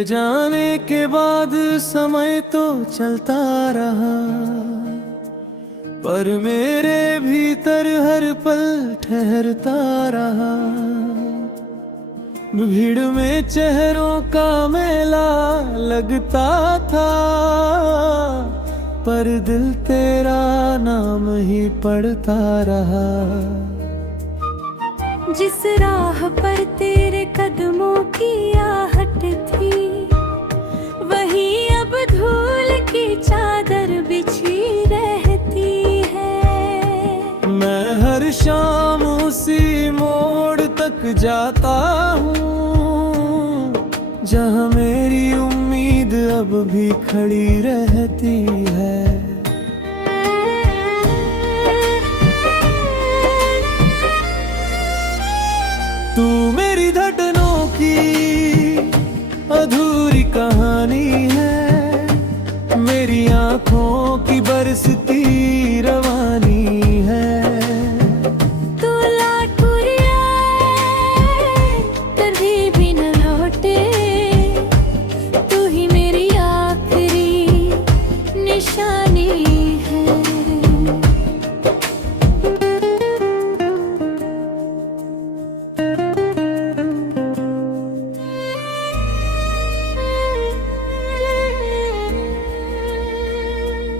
तेरे जाने के बाद समय तो चलता रहा, पर मेरे भीतर हर पल ठहरता रहा। भीड़ में चेहरों का मेला लगता था, पर दिल तेरा नाम ही पढ़ता रहा। जिस राह पर तेरे कदमों की आहट थी, वही अब धूल की चादर बिछी रहती है। मैं हर शाम उसी मोड़ तक जाता हूँ, जहाँ मेरी उम्मीद अब भी खड़ी रहती है। तू मेरी धड़कनों की अधूरी कहानी है, मेरी आँखों की बरसती रवानी है। तू लाटुरिया कभी भी न लौटे, तू ही मेरी आखिरी निशानी है।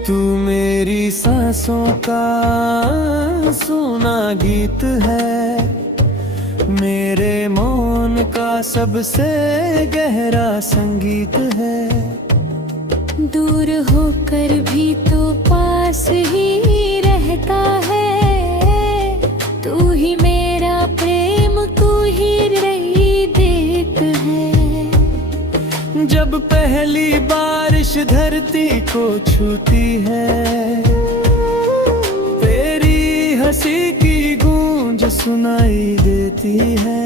तू मेरी सांसों का सुना गीत है, मेरे मौन का सबसे गहरा संगीत है। दूर होकर भी तो पास ही रहता है, तू ही मेरा प्रेम, तू ही रही देख है। जब पहली बारिश धरती को छूती है, तेरी हंसी की गूंज सुनाई देती है।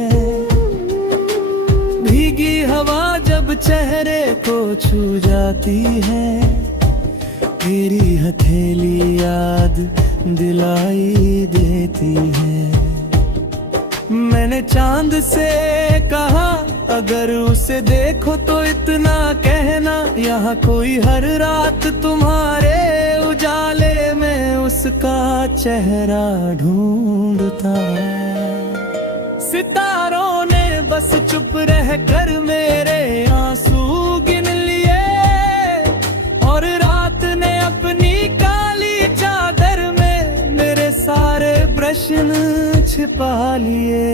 भीगी हवा जब चेहरे को छू जाती है, तेरी हथेली याद दिलाई देती है। मैंने चांद से कहा, अगर उसे देखो तो इतना कहना, यहाँ कोई हर रात तुम्हारे उजाले में उसका चेहरा ढूंढता है। सितारों ने बस चुप रह कर मेरे आंसू गिन लिए, और रात ने अपनी काली चादर में मेरे सारे प्रश्न छिपा लिए।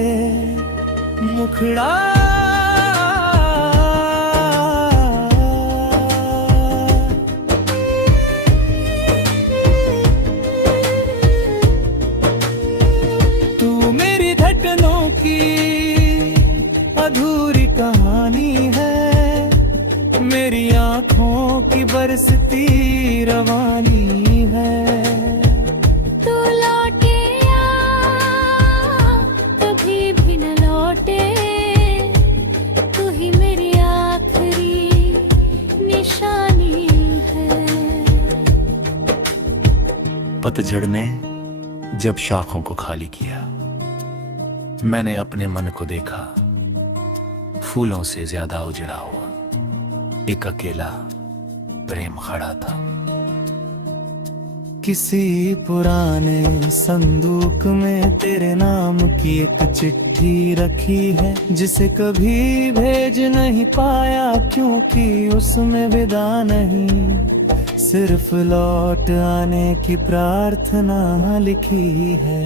मुखड़ा तू मेरी धड़कनों की अधूरी कहानी है, मेरी आँखों की बरसती रवानी है। तू लौटे या कभी भी न लौटे, तू ही मेरी आखिरी निशानी है। पतझड़ ने जब शाखों को खाली किया, मैंने अपने मन को देखा फूलों से ज्यादा उजड़ा हुआ। एक अकेला प्रेम खड़ा था। किसी पुराने संदूक में तेरे नाम की एक चिट्ठी रखी है, जिसे कभी भेज नहीं पाया, क्योंकि उसमें विदा नहीं, सिर्फ लौट आने की प्रार्थना लिखी है।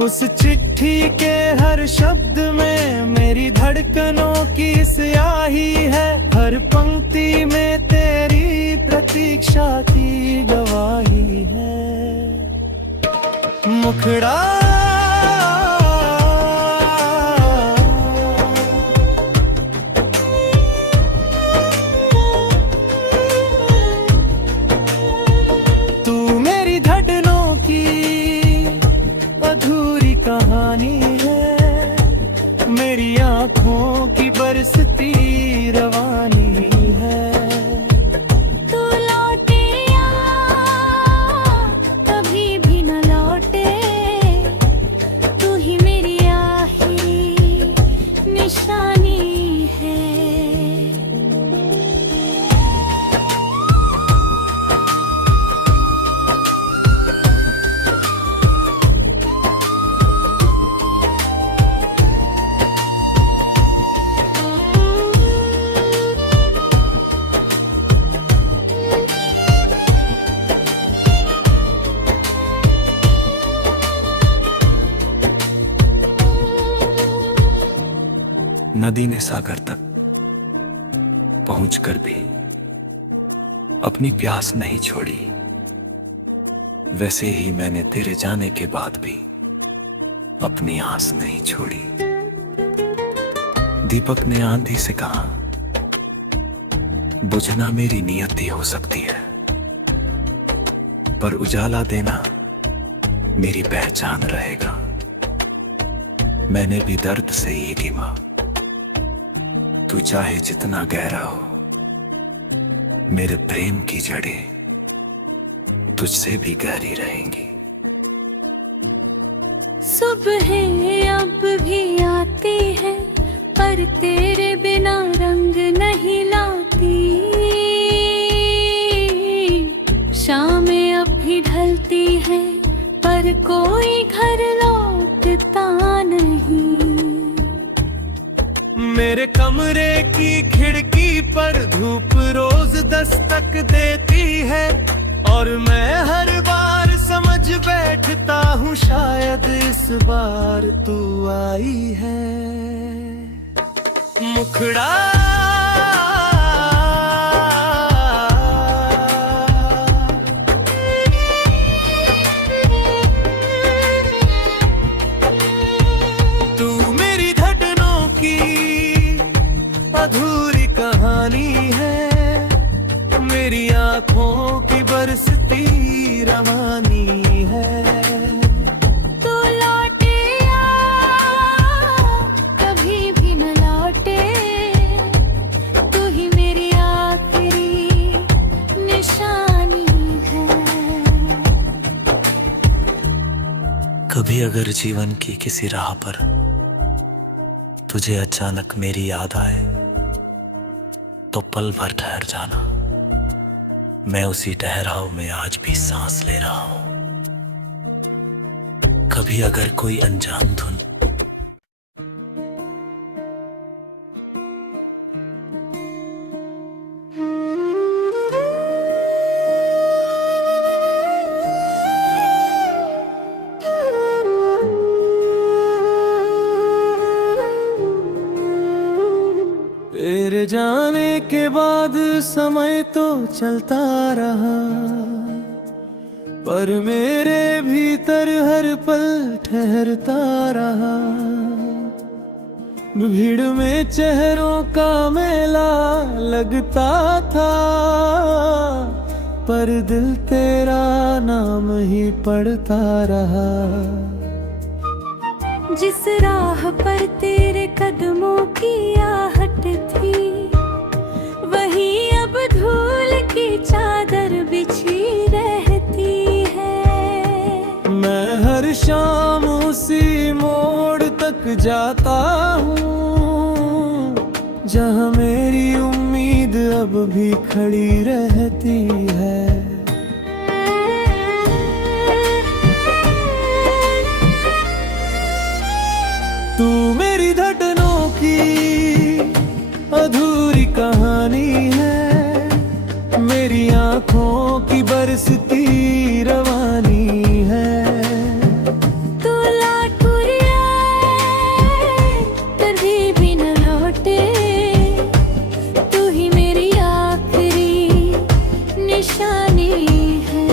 उस चिट्ठी के हर शब्द में मेरी धड़कनों की स्याही है, हर पंक्ति में तेरी प्रतीक्षा की गवाही है। मुखड़ा तू मेरी धड़कनों की अधूरी कहानी है, मेरी आँखों की बरसती रवानी है। तू लौटे या कभी भी न लौटे, तू ही मेरी आखिरी निशानी है। नदी ने सागर तक पहुंचकर भी अपनी प्यास नहीं छोड़ी, वैसे ही मैंने तेरे जाने के बाद भी अपनी आस नहीं छोड़ी। दीपक ने आंधी से कहा, बुझना मेरी नियति हो सकती है, पर उजाला देना मेरी पहचान रहेगा। मैंने भी दर्द से ही गिमा, तू चाहे जितना गहरा हो, मेरे प्रेम की जड़ें तुझसे भी गहरी रहेंगी। सुबह अब भी आती है, पर तेरे बिना रंग नहीं लाती। शामें अब भी ढलती है, पर कोई घर लौटता नहीं। मेरे कमरे की खिड़की पर धूप रोज दस्तक देती है, और मैं हर बार समझ बैठता हूँ शायद इस बार तू आई है। मुखड़ा तू मेरी धड़कनों की अधूरी कहानी है, मेरी आंखों की बरसती रवानी है। तू लौटे या कभी भी न लौटे, तू ही मेरी आखिरी निशानी है। कभी अगर जीवन की किसी राह पर तुझे अचानक मेरी याद आए, तो पल भर ठहर जाना, मैं उसी ठहराव में आज भी सांस ले रहा हूं। कभी अगर कोई अनजान धुन तेरे जाने के बाद समय तो चलता रहा, पर मेरे भीतर हर पल ठहरता रहा। भीड़ में चेहरों का मेला लगता था, पर दिल तेरा नाम ही पढ़ता रहा। जिस राह पर तेरे कदमों की आहट थी, वही अब धूल की चादर बिछी रहती है। मैं हर शाम उसी मोड़ तक जाता हूँ, जहाँ मेरी उम्मीद अब भी खड़ी रहती है। तू मेरी धड़कनों की अधूरी कहानी है, मेरी आंखों की बरसती रवानी है। तू लौट आए, कभी भी न लौटे, तू ही मेरी आखिरी निशानी है।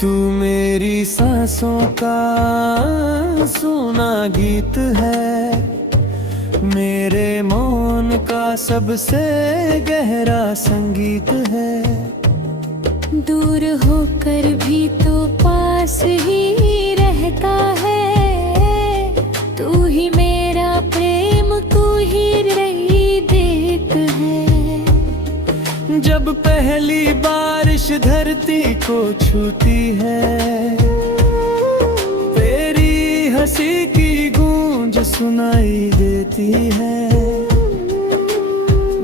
तू मेरी सांसों का सुना गीत है, मेरे मौन का सबसे गहरा संगीत है। दूर होकर भी तो पास ही रहता है, तू ही मेरा प्रेम, तू ही रही देख है। जब पहली बारिश धरती को छूती है, तेरी हंसी की गूंज सुनाई देती है।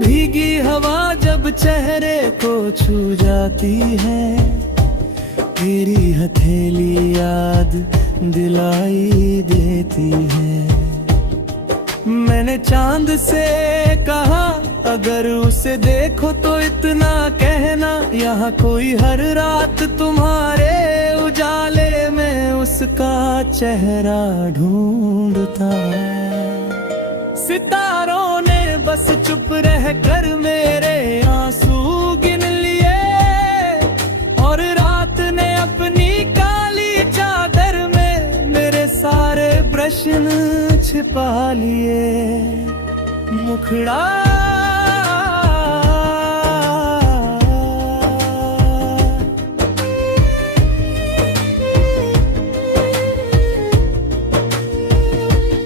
भीगी हवा जब चेहरे को छू जाती है, तेरी हथेली याद दिलाई देती है। मैंने चांद से कहा अगर उसे देखो तो इतना कहना, यहाँ कोई हर रात तुम्हारे उजाले में उसका चेहरा ढूंढता है। सितारों ने बस चुप रह कर मेरे आंसू गिन लिए, और रात ने अपनी काली चादर में मेरे सारे प्रश्न छिपा लिए। मुखड़ा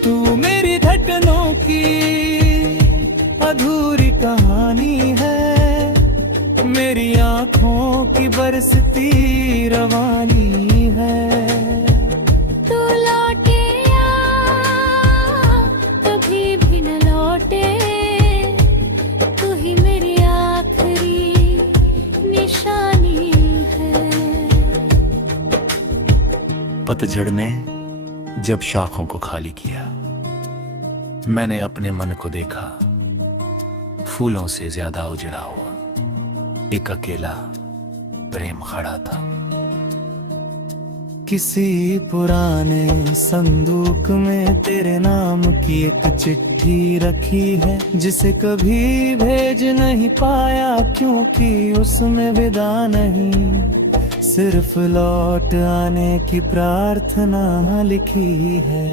तू मेरी धड़कनों की अधूरी कहानी है, मेरी आँखों की बरसती रवानी है। तू लौटे या कभी भी न लौटे, तू ही मेरी आखिरी निशानी है। पतझड़ ने जब शाखों को खाली किया, मैंने अपने मन को देखा फूलों से ज्यादा उजड़ा हुआ। एक अकेला प्रेम खड़ा था। किसी पुराने संदूक में तेरे नाम की एक चिट्ठी रखी है, जिसे कभी भेज नहीं पाया क्योंकि उसमें विदा नहीं, सिर्फ लौट आने की प्रार्थना लिखी है।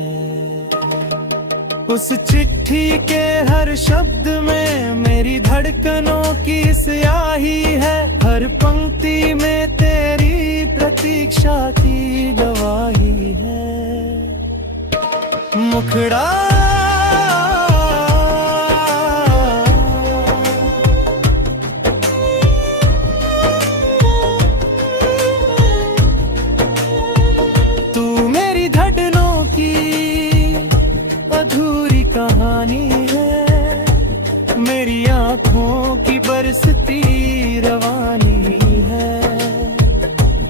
उस चिट्ठी के हर शब्द में मेरी धड़कनों की स्याही है, हर पंक्ति में तेरी प्रतीक्षा की गवाही है। मुखड़ा तू मेरी धड़कनों की अधूरी कहानी है, मेरी आँखों की बरसती रवानी है।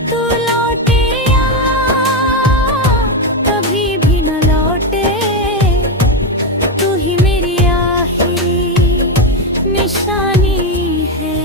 तू लौटे या कभी भी न लौटे, तू ही मेरी आखिरी निशानी है।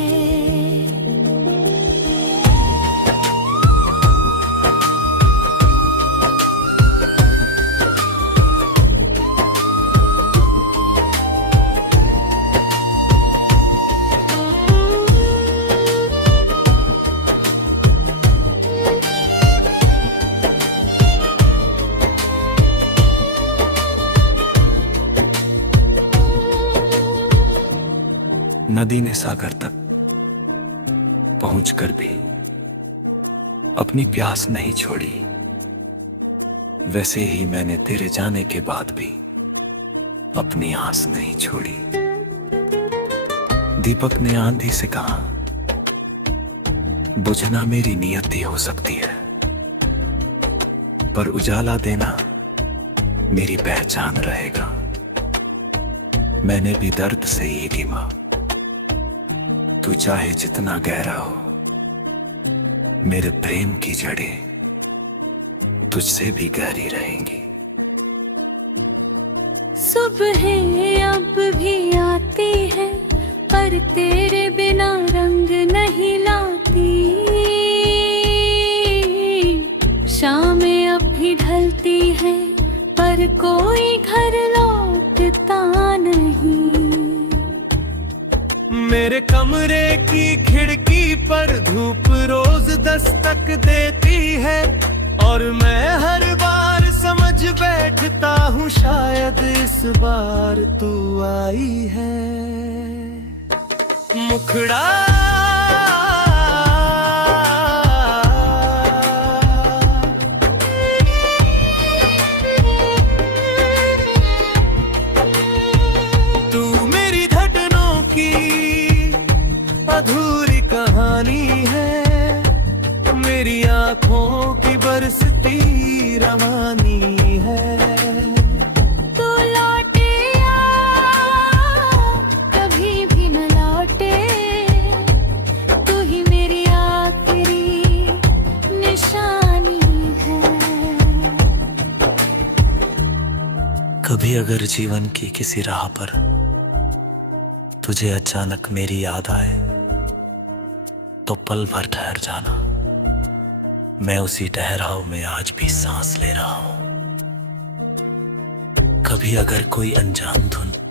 नदी ने सागर तक पहुंचकर भी अपनी प्यास नहीं छोड़ी, वैसे ही मैंने तेरे जाने के बाद भी अपनी आस नहीं छोड़ी। दीपक ने आंधी से कहा, बुझना मेरी नियति हो सकती है, पर उजाला देना मेरी पहचान रहेगा। मैंने भी दर्द से ही गिमा, तू चाहे जितना गहरा हो, मेरे प्रेम की जड़ें तुझसे भी गहरी रहेंगी। सुबह अब भी आती है, पर तेरे बिना रंग नहीं लाती। शामें अब भी ढलती है, पर कोई घर लौटता नहीं। मेरे कमरे की खिड़की पर धूप रोज दस्तक देती है, और मैं हर बार समझ बैठता हूँ शायद इस बार तू आई है। मुखड़ा तू मेरी धड़कनों की अधूरी कहानी है, मेरी आँखों की बरसती रवानी है। तू लौटे या कभी भी न लौटे, तू ही मेरी आखिरी निशानी है। कभी अगर जीवन की किसी राह पर तुझे अचानक मेरी याद आए तो पल भर ठहर जाना। मैं उसी ठहराव में आज भी सांस ले रहा हूं। कभी अगर कोई अनजान धुन